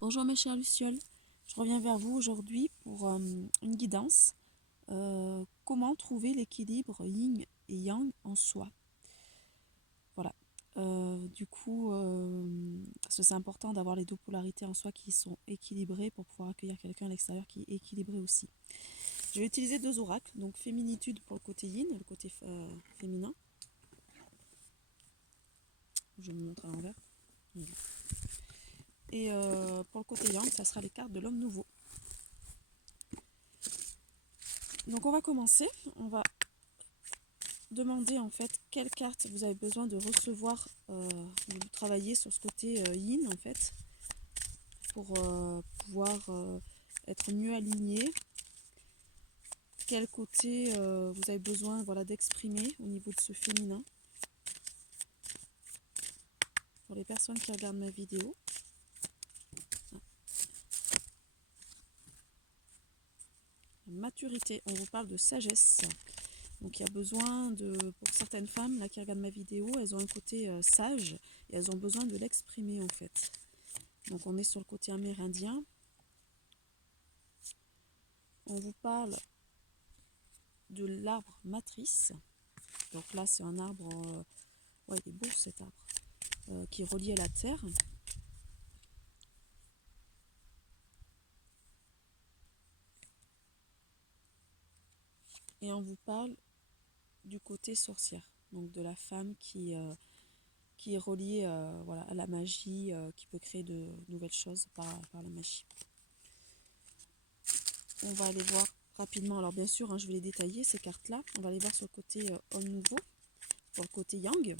Bonjour mes chers Lucioles, je reviens vers vous aujourd'hui pour une guidance. Comment trouver l'équilibre yin et yang en soi. Voilà. C'est important d'avoir les deux polarités en soi qui sont équilibrées pour pouvoir accueillir quelqu'un à l'extérieur qui est équilibré aussi. Je vais utiliser deux oracles, donc féminitude pour le côté yin, le côté féminin. Je me montre à l'envers. Et pour le côté yang, ça sera les cartes de l'homme nouveau. Donc on va commencer, on va demander en fait quelle carte vous avez besoin de recevoir, de travailler sur ce côté yin en fait, pour pouvoir être mieux aligné. Quel côté vous avez besoin d'exprimer au niveau de ce féminin. Pour les personnes qui regardent ma vidéo. Maturité, on vous parle de sagesse. Donc il y a besoin pour certaines femmes là qui regardent ma vidéo, elles ont un côté sage et elles ont besoin de l'exprimer en fait. Donc on est sur le côté amérindien. On vous parle de l'arbre matrice. Donc là c'est un arbre, il est beau cet arbre, qui est relié à la terre. Et on vous parle du côté sorcière, donc de la femme qui est reliée à la magie, qui peut créer de nouvelles choses par la magie. On va aller voir rapidement, alors bien sûr, je vais les détailler ces cartes-là. On va aller voir sur le côté homme nouveau, pour le côté yang.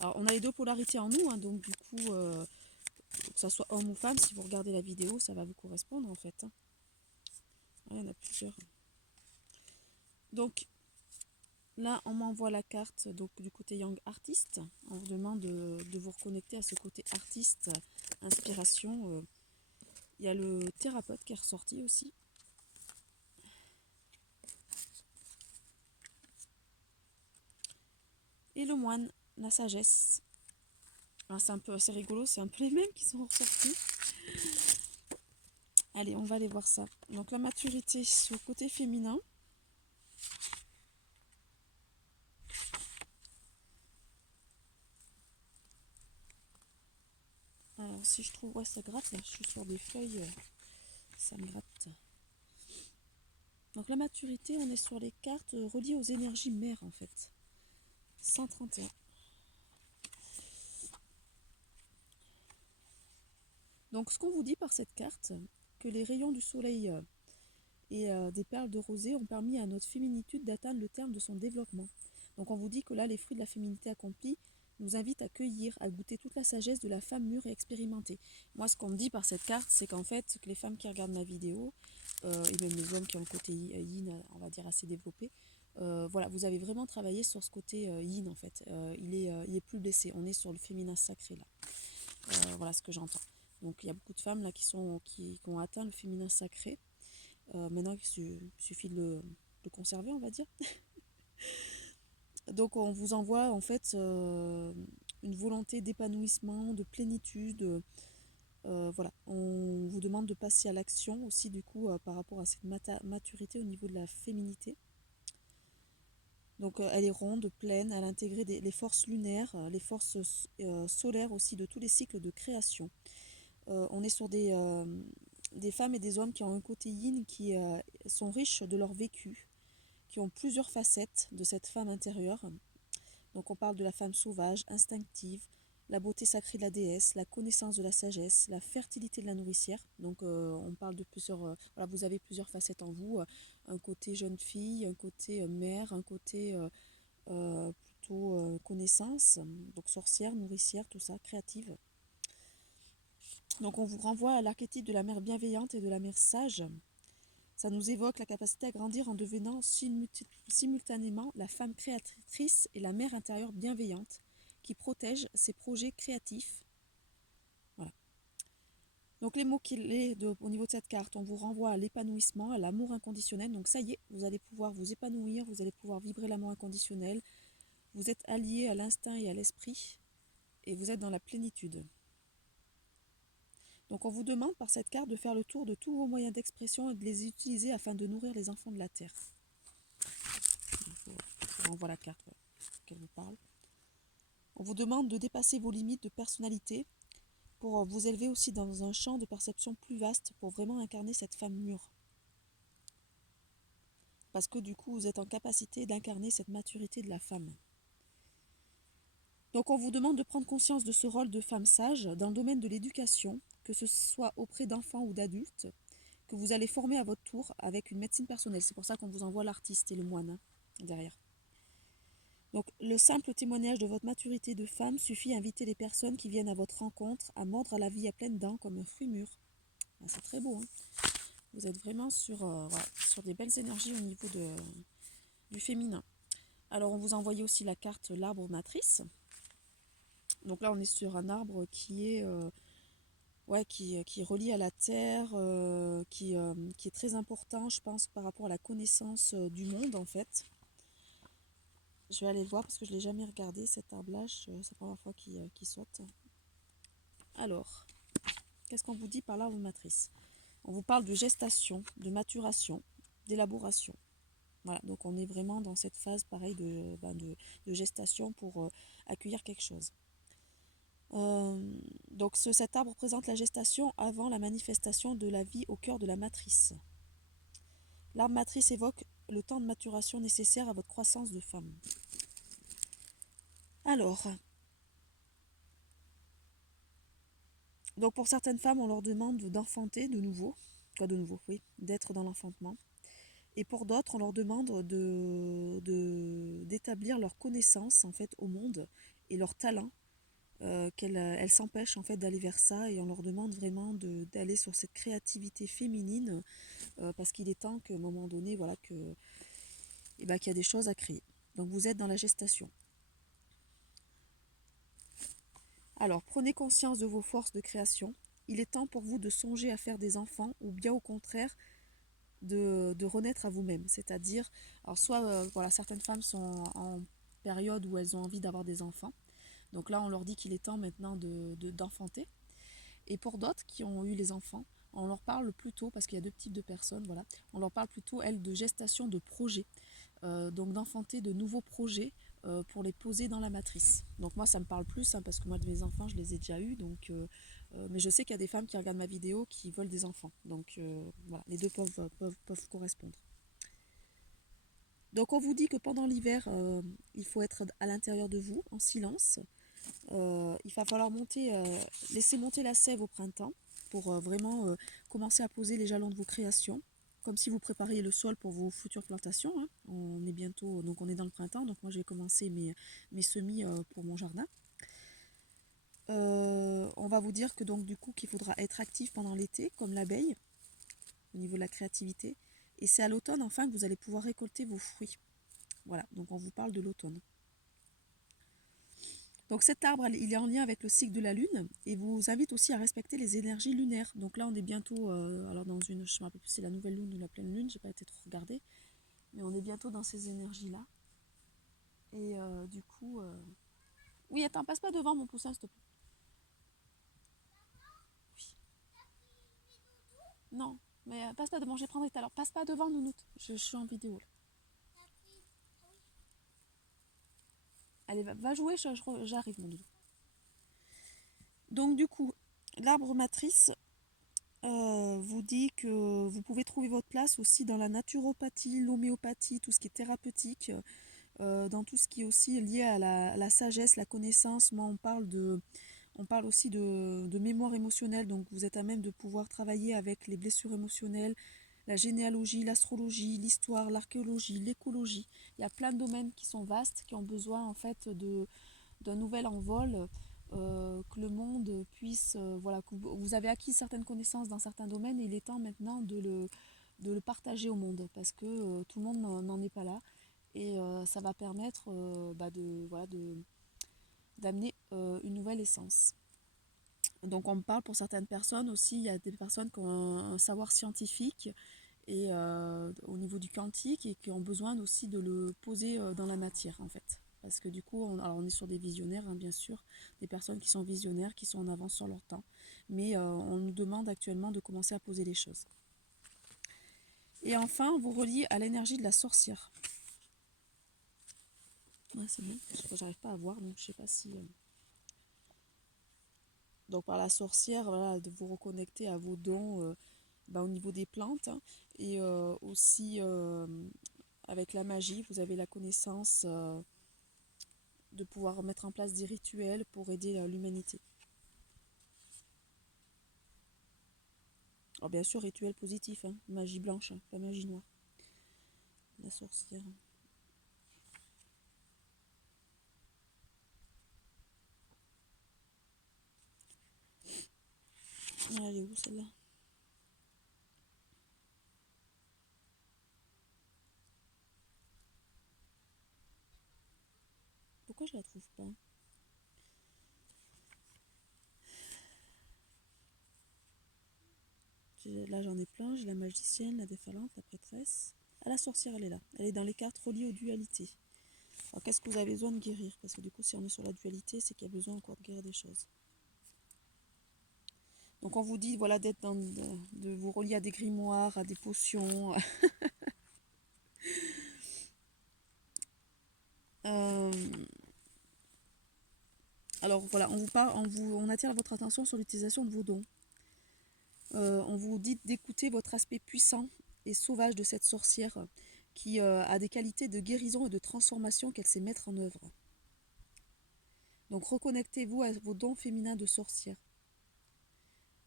Alors on a les deux polarités en nous, donc du coup, que ça soit homme ou femme, si vous regardez la vidéo, ça va vous correspondre en fait. Il y en a plusieurs. Donc là, on m'envoie la carte donc, du côté yang artiste. On vous demande de vous reconnecter à ce côté artiste, inspiration. Il y a le thérapeute qui est ressorti aussi. Et le moine, la sagesse. C'est un peu assez rigolo, c'est un peu les mêmes qui sont ressortis. Allez, on va aller voir ça. Donc la maturité sur le côté féminin. Alors si je trouve, ça gratte, là, je suis sur des feuilles, ça me gratte. Donc la maturité, on est sur les cartes reliées aux énergies mères en fait. 131. Donc ce qu'on vous dit par cette carte, que les rayons du soleil et des perles de rosée ont permis à notre féminitude d'atteindre le terme de son développement. Donc on vous dit que là, les fruits de la féminité accomplie nous invitent à cueillir, à goûter toute la sagesse de la femme mûre et expérimentée. Moi, ce qu'on me dit par cette carte, c'est qu'en fait, que les femmes qui regardent ma vidéo, et même les hommes qui ont le côté yin, on va dire assez développé, vous avez vraiment travaillé sur ce côté yin en fait. Il est plus blessé. On est sur le féminin sacré là. Voilà ce que j'entends. Donc il y a beaucoup de femmes là qui ont atteint le féminin sacré. Maintenant, il suffit de le conserver, on va dire. Donc, on vous envoie en fait une volonté d'épanouissement, de plénitude. On vous demande de passer à l'action aussi, du coup, par rapport à cette maturité au niveau de la féminité. Donc, elle est ronde, pleine, elle intègre les forces lunaires, les forces solaires aussi de tous les cycles de création. On est sur des femmes et des hommes qui ont un côté yin, qui sont riches de leur vécu, qui ont plusieurs facettes de cette femme intérieure. Donc on parle de la femme sauvage, instinctive, la beauté sacrée de la déesse, la connaissance de la sagesse, la fertilité de la nourricière. Donc on parle de plusieurs... vous avez plusieurs facettes en vous. Un côté jeune fille, un côté mère, un côté plutôt connaissance, donc sorcière, nourricière, tout ça, créative. Donc on vous renvoie à l'archétype de la mère bienveillante et de la mère sage. Ça nous évoque la capacité à grandir en devenant simultanément la femme créatrice et la mère intérieure bienveillante qui protège ses projets créatifs. Voilà. Donc les mots au niveau de cette carte, on vous renvoie à l'épanouissement, à l'amour inconditionnel. Donc ça y est, vous allez pouvoir vous épanouir, vous allez pouvoir vibrer l'amour inconditionnel. Vous êtes allié à l'instinct et à l'esprit et vous êtes dans la plénitude. Donc on vous demande par cette carte de faire le tour de tous vos moyens d'expression et de les utiliser afin de nourrir les enfants de la Terre. On voit la carte qu'elle vous parle. On vous demande de dépasser vos limites de personnalité pour vous élever aussi dans un champ de perception plus vaste pour vraiment incarner cette femme mûre. Parce que du coup, vous êtes en capacité d'incarner cette maturité de la femme. Donc on vous demande de prendre conscience de ce rôle de femme sage dans le domaine de l'éducation, que ce soit auprès d'enfants ou d'adultes, que vous allez former à votre tour avec une médecine personnelle. C'est pour ça qu'on vous envoie l'artiste et le moine derrière. Donc le simple témoignage de votre maturité de femme suffit à inviter les personnes qui viennent à votre rencontre à mordre à la vie à pleines dents comme un fruit mûr. Ah, c'est très beau, hein. Vous êtes vraiment sur des belles énergies au niveau du féminin. Alors on vous a envoyé aussi la carte l'arbre matrice. Donc là on est sur un arbre qui est qui est relié à la terre, qui est très important, je pense, par rapport à la connaissance du monde en fait. Je vais aller le voir parce que je ne l'ai jamais regardé cet arbre-là, c'est la première fois qu'il saute. Alors, qu'est-ce qu'on vous dit par l'arbre matrice? On vous parle de gestation, de maturation, d'élaboration. Voilà, donc on est vraiment dans cette phase pareil de gestation pour accueillir quelque chose. Donc cet arbre représente la gestation avant la manifestation de la vie au cœur de la matrice. L'arbre matrice évoque le temps de maturation nécessaire à votre croissance de femme. Alors, donc pour certaines femmes, on leur demande d'enfanter de nouveau, oui, d'être dans l'enfantement. Et pour d'autres, on leur demande d'établir leur connaissance en fait au monde et leur talent, qu'elles s'empêchent en fait d'aller vers ça, et on leur demande vraiment d'aller sur cette créativité féminine, parce qu'il est temps qu'à un moment donné, voilà, qu'il y a des choses à créer. Donc vous êtes dans la gestation. Alors, prenez conscience de vos forces de création. Il est temps pour vous de songer à faire des enfants, ou bien au contraire, de renaître à vous-même. C'est-à-dire, alors soit certaines femmes sont en période où elles ont envie d'avoir des enfants. Donc là, on leur dit qu'il est temps maintenant d'enfanter. Et pour d'autres qui ont eu les enfants, on leur parle plutôt, parce qu'il y a deux types de personnes, voilà, on leur parle plutôt, elles, de gestation de projets. Donc d'enfanter de nouveaux projets pour les poser dans la matrice. Donc moi ça me parle plus, hein, parce que moi de mes enfants je les ai déjà eus, donc, mais je sais qu'il y a des femmes qui regardent ma vidéo qui veulent des enfants. Donc voilà, les deux peuvent correspondre. Donc on vous dit que pendant l'hiver, il faut être à l'intérieur de vous, en silence. Il va falloir laisser monter la sève au printemps pour vraiment commencer à poser les jalons de vos créations, comme si vous prépariez le sol pour vos futures plantations, hein. On est bientôt, donc on est dans le printemps, donc moi j'ai commencé mes semis pour mon jardin. On va vous dire que donc du coup qu'il faudra être actif pendant l'été, comme l'abeille, au niveau de la créativité. Et c'est à l'automne enfin que vous allez pouvoir récolter vos fruits. Voilà, donc on vous parle de l'automne. Donc cet arbre, il est en lien avec le cycle de la Lune et vous invite aussi à respecter les énergies lunaires. Donc là, on est bientôt, alors dans une, je ne me rappelle plus si c'est la nouvelle lune ou la pleine lune, j'ai pas été trop regardée, mais on est bientôt dans ces énergies-là. Et du coup, oui, attends, passe pas devant mon poussin, s'il te plaît. Oui. Non, mais passe pas devant, je les prendrai tout à l'heure. Passe pas devant, Nounoute. Je suis en vidéo là. Allez, va jouer, j'arrive, mon doudou. Donc du coup, l'arbre matrice vous dit que vous pouvez trouver votre place aussi dans la naturopathie, l'homéopathie, tout ce qui est thérapeutique, dans tout ce qui est aussi lié à la sagesse, la connaissance. Moi, on parle aussi de mémoire émotionnelle, donc vous êtes à même de pouvoir travailler avec les blessures émotionnelles, la généalogie, l'astrologie, l'histoire, l'archéologie, l'écologie. Il y a plein de domaines qui sont vastes, qui ont besoin en fait d'un nouvel envol, que le monde puisse, voilà, que vous avez acquis certaines connaissances dans certains domaines et il est temps maintenant de le partager au monde parce que tout le monde n'en est pas là et ça va permettre d'amener une nouvelle essence. Donc on me parle pour certaines personnes aussi, il y a des personnes qui ont un savoir scientifique et au niveau du quantique et qui ont besoin aussi de le poser dans la matière en fait. Parce que du coup, on est sur des visionnaires, hein, bien sûr, des personnes qui sont visionnaires, qui sont en avance sur leur temps. mais on nous demande actuellement de commencer à poser les choses. Et enfin, on vous relie à l'énergie de la sorcière. Ouais, c'est bon, j'arrive pas à voir, donc je sais pas si... Donc par la sorcière, voilà, de vous reconnecter à vos dons au niveau des plantes, hein, et aussi avec la magie, vous avez la connaissance de pouvoir mettre en place des rituels pour aider l'humanité. Alors bien sûr, rituel positif, hein, magie blanche, hein, pas magie noire. La sorcière. Elle est où celle-là? Pourquoi je la trouve pas? Là j'en ai plein, j'ai la magicienne, la déferlante, la prêtresse. Ah, la sorcière, elle est là. Elle est dans les cartes reliées aux dualités. Alors qu'est-ce que vous avez besoin de guérir? Parce que du coup, si on est sur la dualité, c'est qu'il y a besoin encore de guérir des choses. Donc on vous dit voilà d'être de vous relier à des grimoires, à des potions. euh, alors voilà, on vous parle, on attire votre attention sur l'utilisation de vos dons. On vous dit d'écouter votre aspect puissant et sauvage de cette sorcière qui a des qualités de guérison et de transformation qu'elle sait mettre en œuvre. Donc reconnectez-vous à vos dons féminins de sorcière.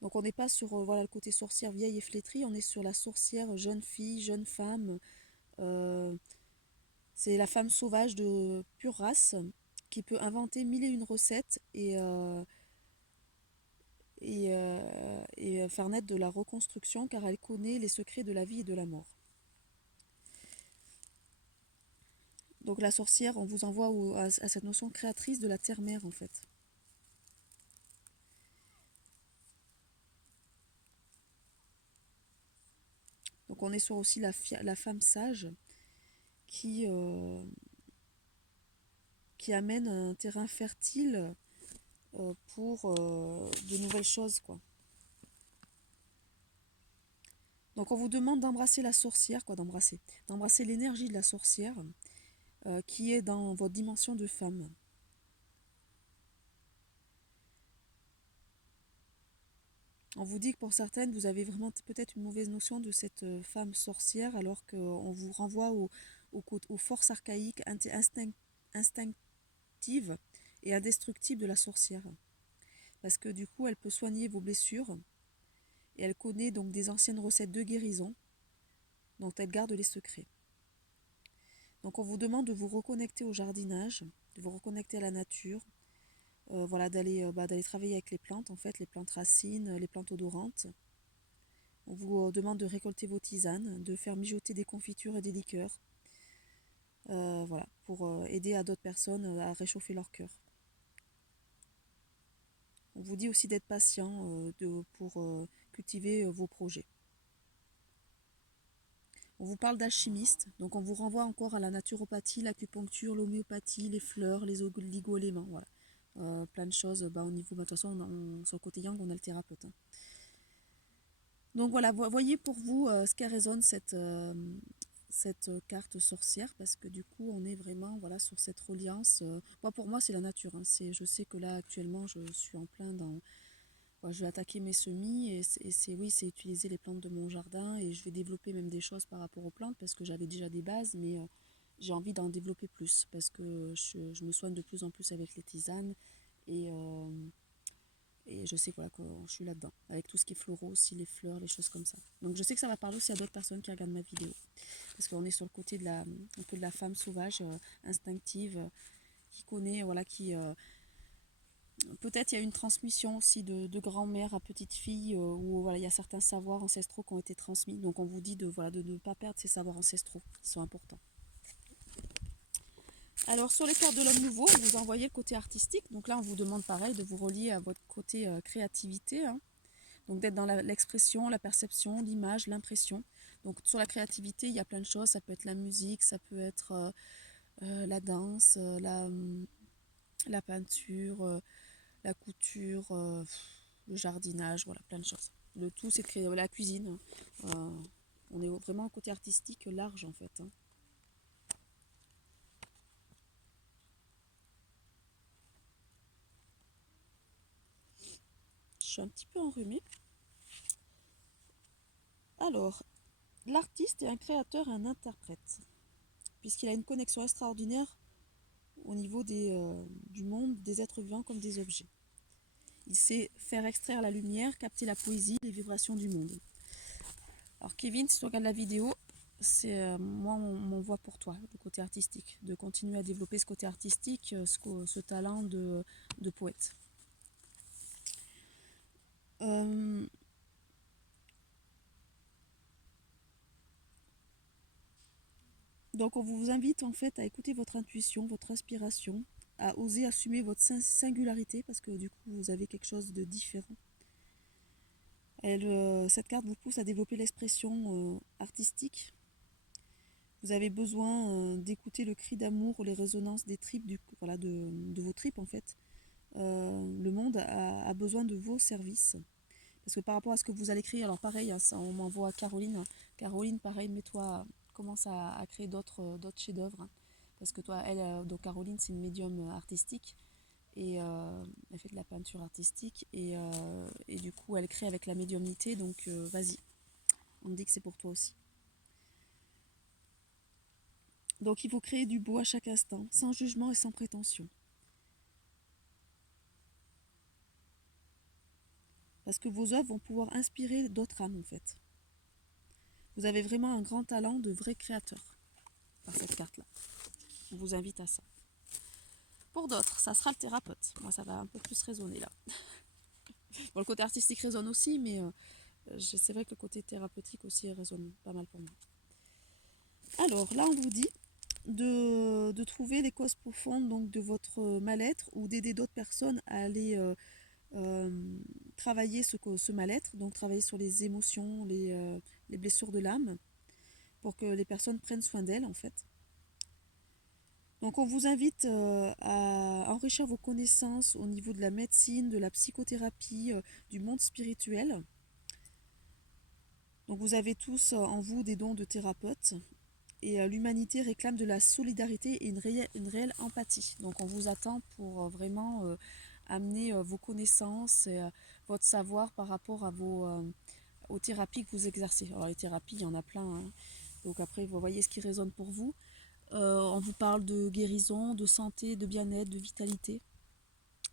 Donc on n'est pas sur voilà, le côté sorcière vieille et flétrie, on est sur la sorcière jeune fille, jeune femme. C'est la femme sauvage de pure race qui peut inventer mille et une recettes et faire naître de la reconstruction car elle connaît les secrets de la vie et de la mort. Donc la sorcière, on vous envoie à cette notion créatrice de la terre-mère en fait. Donc on est sur aussi la femme sage qui, qui amène un terrain fertile pour de nouvelles choses, quoi. Donc on vous demande d'embrasser la sorcière, d'embrasser l'énergie de la sorcière qui est dans votre dimension de femme. On vous dit que pour certaines, vous avez vraiment peut-être une mauvaise notion de cette femme sorcière, alors qu'on vous renvoie aux forces archaïques, instinctives et indestructibles de la sorcière. Parce que du coup, elle peut soigner vos blessures, et elle connaît donc des anciennes recettes de guérison, dont elle garde les secrets. Donc on vous demande de vous reconnecter au jardinage, de vous reconnecter à la nature, voilà, d'aller travailler avec les plantes, en fait, les plantes racines, les plantes odorantes. On vous demande de récolter vos tisanes, de faire mijoter des confitures et des liqueurs, voilà, pour aider à d'autres personnes à réchauffer leur cœur. On vous dit aussi d'être patient pour cultiver vos projets. On vous parle d'alchimiste, donc on vous renvoie encore à la naturopathie, l'acupuncture, l'homéopathie, les fleurs, les oligo-éléments, voilà. Plein de choses au niveau, de toute façon, sur le côté yang, on a le thérapeute. Hein. Donc voilà, voyez pour vous ce qu'elle résonne cette carte sorcière, parce que du coup, on est vraiment voilà, sur cette reliance. Moi, pour moi, c'est la nature. Hein. Je sais que là, actuellement, je suis en plein dans... je vais attaquer mes semis c'est utiliser les plantes de mon jardin et je vais développer même des choses par rapport aux plantes parce que j'avais déjà des bases, mais j'ai envie d'en développer plus parce que je me soigne de plus en plus avec les tisanes et, euh, et je sais voilà, que je suis là-dedans avec tout ce qui est floraux aussi, les fleurs, les choses comme ça. Donc je sais que ça va parler aussi à d'autres personnes qui regardent ma vidéo parce qu'on est sur le côté un peu de la femme sauvage, instinctive, qui connaît, voilà, qui... peut-être il y a une transmission aussi de grand-mère à petite fille où voilà, il y a certains savoirs ancestraux qui ont été transmis. Donc on vous dit voilà, de ne pas perdre ces savoirs ancestraux qui sont importants. Alors sur les cartes de l'homme nouveau, vous envoyez le côté artistique. Donc là on vous demande pareil de vous relier à votre côté créativité. Hein. Donc d'être dans l'expression, la perception, l'image, l'impression. Donc sur la créativité, il y a plein de choses. Ça peut être la musique, ça peut être la danse, la peinture, la couture, le jardinage, voilà, plein de choses. Le tout, c'est de créer la cuisine. On est vraiment un côté artistique large en fait. Hein. Je suis un petit peu enrhumée. Alors, l'artiste est un créateur et un interprète, puisqu'il a une connexion extraordinaire au niveau du monde, des êtres vivants comme des objets. Il sait faire extraire la lumière, capter la poésie, les vibrations du monde. Alors Kevin, si tu regardes la vidéo, c'est moi mon voix pour toi, le côté artistique, de continuer à développer ce côté artistique, ce talent de poète. Donc on vous invite en fait à écouter votre intuition, votre inspiration, à oser assumer votre singularité parce que du coup vous avez quelque chose de différent. Cette carte vous pousse à développer l'expression artistique. Vous avez besoin d'écouter le cri d'amour ou les résonances des tripes, voilà, de vos tripes en fait. Le monde a besoin de vos services. Parce que par rapport à ce que vous allez créer, alors pareil, ça, on m'envoie à Caroline. Caroline, pareil, mets-toi, commence à créer d'autres chefs-d'œuvre. Parce que toi, donc Caroline, c'est une médium artistique. Et elle fait de la peinture artistique. Et du coup, elle crée avec la médiumnité. Donc vas-y, on me dit que c'est pour toi aussi. Donc il faut créer du beau à chaque instant, sans jugement et sans prétention. Parce que vos œuvres vont pouvoir inspirer d'autres âmes en fait. Vous avez vraiment un grand talent de vrai créateur par cette carte-là. On vous invite à ça. Pour d'autres, ça sera le thérapeute. Moi, ça va un peu plus résonner là. Bon, le côté artistique résonne aussi, mais c'est vrai que le côté thérapeutique aussi résonne pas mal pour moi. Alors là, on vous dit de trouver les causes profondes donc, de votre mal-être ou d'aider d'autres personnes à aller travailler ce mal-être, donc travailler sur les émotions, les blessures de l'âme, pour que les personnes prennent soin d'elles en fait. Donc on vous invite à enrichir vos connaissances au niveau de la médecine, de la psychothérapie, du monde spirituel. Donc vous avez tous en vous des dons de thérapeute et l'humanité réclame de la solidarité et une réelle empathie. Donc on vous attend pour vraiment amener vos connaissances et votre savoir par rapport à aux thérapies que vous exercez. Alors les thérapies, il y en a plein. Hein. Donc après, vous voyez ce qui résonne pour vous. On vous parle de guérison, de santé, de bien-être, de vitalité.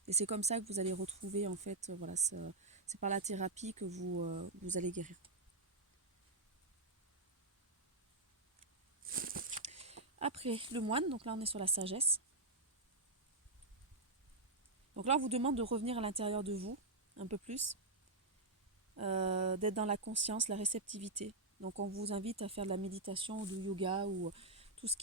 Et c'est comme ça que vous allez retrouver, en fait, voilà, c'est par la thérapie que vous allez guérir. Après, le moine, donc là on est sur la sagesse. Donc là on vous demande de revenir à l'intérieur de vous, un peu plus, d'être dans la conscience, la réceptivité. Donc on vous invite à faire de la méditation ou du yoga ou tout ce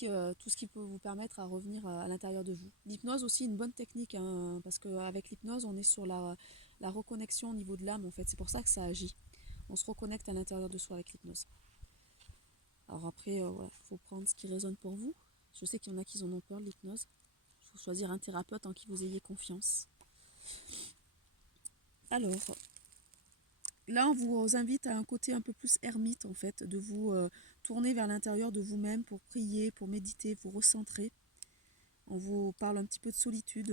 qui peut vous permettre à revenir à l'intérieur de vous. L'hypnose aussi une bonne technique, hein, parce qu'avec l'hypnose, on est sur la reconnexion au niveau de l'âme, en fait. C'est pour ça que ça agit. On se reconnecte à l'intérieur de soi avec l'hypnose. Alors après, voilà, faut prendre ce qui résonne pour vous. Je sais qu'il y en a qui en ont peur de l'hypnose. Il faut choisir un thérapeute en qui vous ayez confiance. Alors, là, on vous invite à un côté un peu plus ermite, en fait, de vous tourner vers l'intérieur de vous-même pour prier, pour méditer, vous recentrer. On vous parle un petit peu de solitude,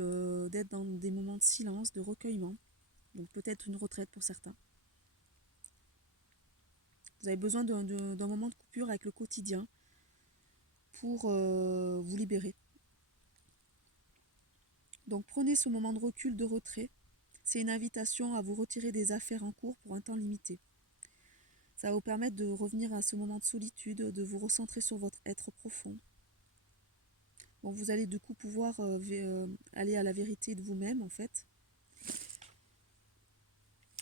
d'être dans des moments de silence, de recueillement. Donc peut-être une retraite pour certains. Vous avez besoin d'un moment de coupure avec le quotidien pour vous libérer. Donc prenez ce moment de recul, de retrait. C'est une invitation à vous retirer des affaires en cours pour un temps limité. Ça va vous permettre de revenir à ce moment de solitude, de vous recentrer sur votre être profond. Bon, vous allez du coup pouvoir aller à la vérité de vous-même en fait.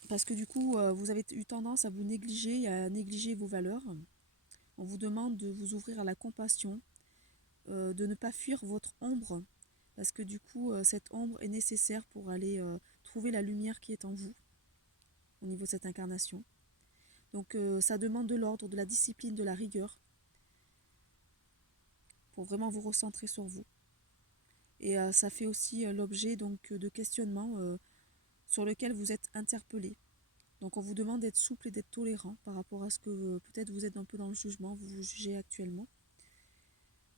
Parce que du coup, vous avez eu tendance à vous négliger et à négliger vos valeurs. On vous demande de vous ouvrir à la compassion, de ne pas fuir votre ombre. Parce que du coup, cette ombre est nécessaire pour aller trouver la lumière qui est en vous, au niveau de cette incarnation. Donc ça demande de l'ordre, de la discipline, de la rigueur, pour vraiment vous recentrer sur vous. Et ça fait aussi l'objet donc de questionnements sur lequel vous êtes interpellé. Donc on vous demande d'être souple et d'être tolérant par rapport à ce que peut-être vous êtes un peu dans le jugement, vous vous jugez actuellement.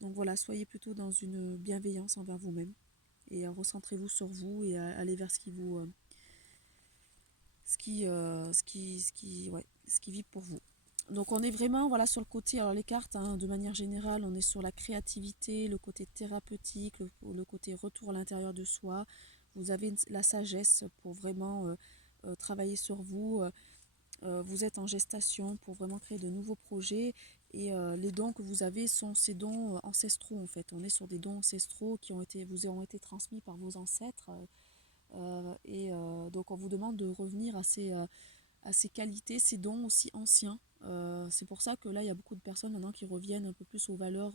Donc voilà, soyez plutôt dans une bienveillance envers vous-même et recentrez-vous sur vous et allez vers ce qui vous ce qui vit pour vous. Donc on est vraiment voilà sur le côté, alors les cartes hein, de manière générale, on est sur la créativité, le côté thérapeutique, le côté retour à l'intérieur de soi. Vous avez la sagesse pour vraiment travailler sur vous. Vous êtes en gestation pour vraiment créer de nouveaux projets et les dons que vous avez sont ces dons ancestraux en fait. On est sur des dons ancestraux qui vous ont été transmis par vos ancêtres donc on vous demande de revenir à ces qualités, ces dons aussi anciens. C'est pour ça que là il y a beaucoup de personnes maintenant qui reviennent un peu plus aux valeurs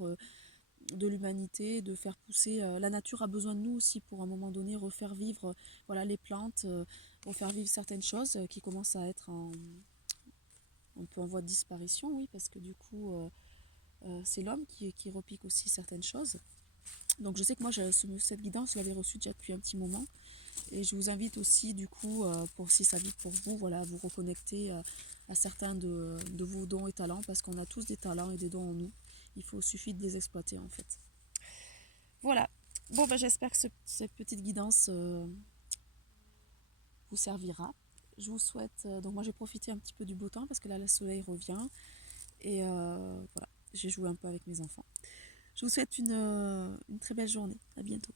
de l'humanité, de faire pousser. La nature a besoin de nous aussi pour à un moment donné refaire vivre voilà, les plantes, refaire vivre certaines choses qui commencent à être un peu en voie de disparition, oui, parce que du coup c'est l'homme qui repique aussi certaines choses. Donc je sais que moi cette guidance je l'avais reçue déjà depuis un petit moment et je vous invite aussi du coup pour si ça vibre pour vous, voilà, à vous reconnecter à certains de vos dons et talents parce qu'on a tous des talents et des dons en nous. Suffit de les exploiter en fait. Voilà. Bon ben j'espère que cette petite guidance vous servira. Je vous souhaite donc moi j'ai profité un petit peu du beau temps parce que là le soleil revient et voilà, j'ai joué un peu avec mes enfants. Je vous souhaite une très belle journée. À bientôt.